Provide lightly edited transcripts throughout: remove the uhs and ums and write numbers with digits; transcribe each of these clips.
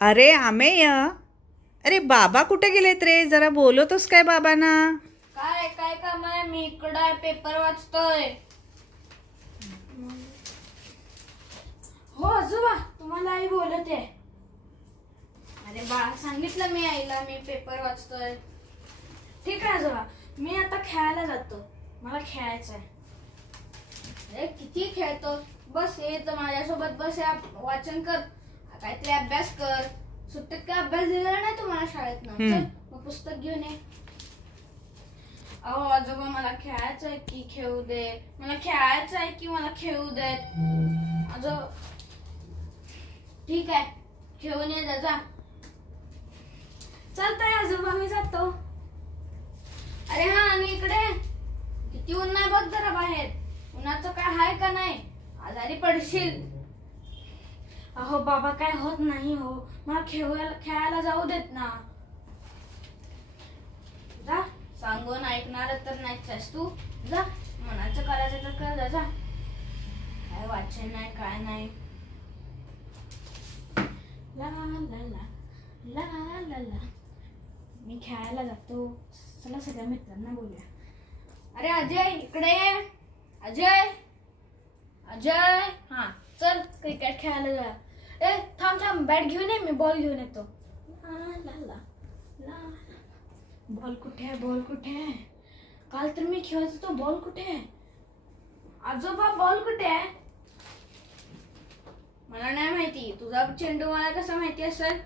अरे अमेय, अरे बाबा कुठे गेलेत रे? जरा बोलवतोस काय बाबांना? काय काय काम आहे? मी इकडे पेपर वाचतोय. हो आजोबा, तुम्हाला आई बोलते. अरे बाळा, सांगितलं मी आईला मी पेपर वाचतोय. ठीक आहे आजोबा, मी आता खेळायला जातो. मला खेळायचंय. अरे किती खेळतो? बस येत माझ्यासोबत बस, वाचन कर, काहीतरी अभ्यास कर. सुट्टीत काय अभ्यास दिलेला नाही तुम्हाला शाळेत ना? चल मग पुस्तक घेऊन ये. अहो आजोबा, मला खेळायचंय की खेळू दे. मला खेळायचंय की मला खेळू देत. आजोबा ठीक आहे, खेळून ये जा. चालतंय आजोबा, मी जातो. अरे हा, आणि इकडे किती ऊन नाही बघ जरा बाहेर. उन्हाचं काय हाय का नाही? आजारी पडशील. अहो बाबा, काय होत नाही हो. मला खेळायला जाऊ देत ना. जा, सांगून ऐकणार तर नाहीच तू. जा, मनाचं करायचं तर कर जा. काय वाचन नाही, काय नाही. ला ला ला ला ला ला. मी खेळायला जातो. चला सगळ्या मित्रांना बोलूया. अरे अजय, इकडे ये. अजय अजय, हा चल क्रिकेट खेळायला जा. ए थांब, बॅट घेऊन ये, मी बॉल घेऊन येतो. बॉल कुठे आहे? काल तर मी खेळत होतो. बॉल कुठे आहे? आजोबा, बॉल कुठे आहे? मला नाही माहिती. तुझा चेंडू मला कसं माहिती असेल?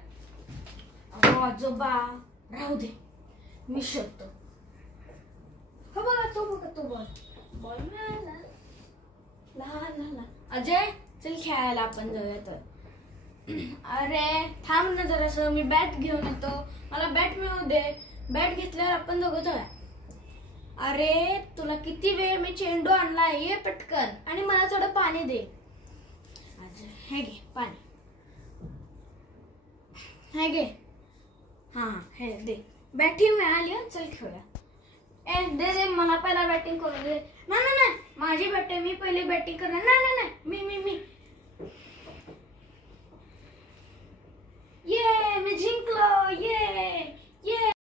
अहो आजोबा, राहू दे, मी शोधतो. हो बघा तो बॉल मिळाला. ला. अजय, चल खेळायला आपण जाऊया तर. अरे थांब ना जरासं, मी बॅट घेऊन येतो. मला बॅट मिळू दे. बॅट घेतल्यावर आपण दोघं जाऊया. अरे तुला किती वेळ मी चेंडू आणलाय, ये पटकन आणि मला थोडं पाणी दे. हे घे पाणी. हे घे. हा हे दे. बॅटिंग मिळाली. चल खेळूया. ए दे, मला पहिला बॅटिंग करू दे. नाही, माझी बॅट आहे, मी पहिले बॅटिंग करणार. नाही, मी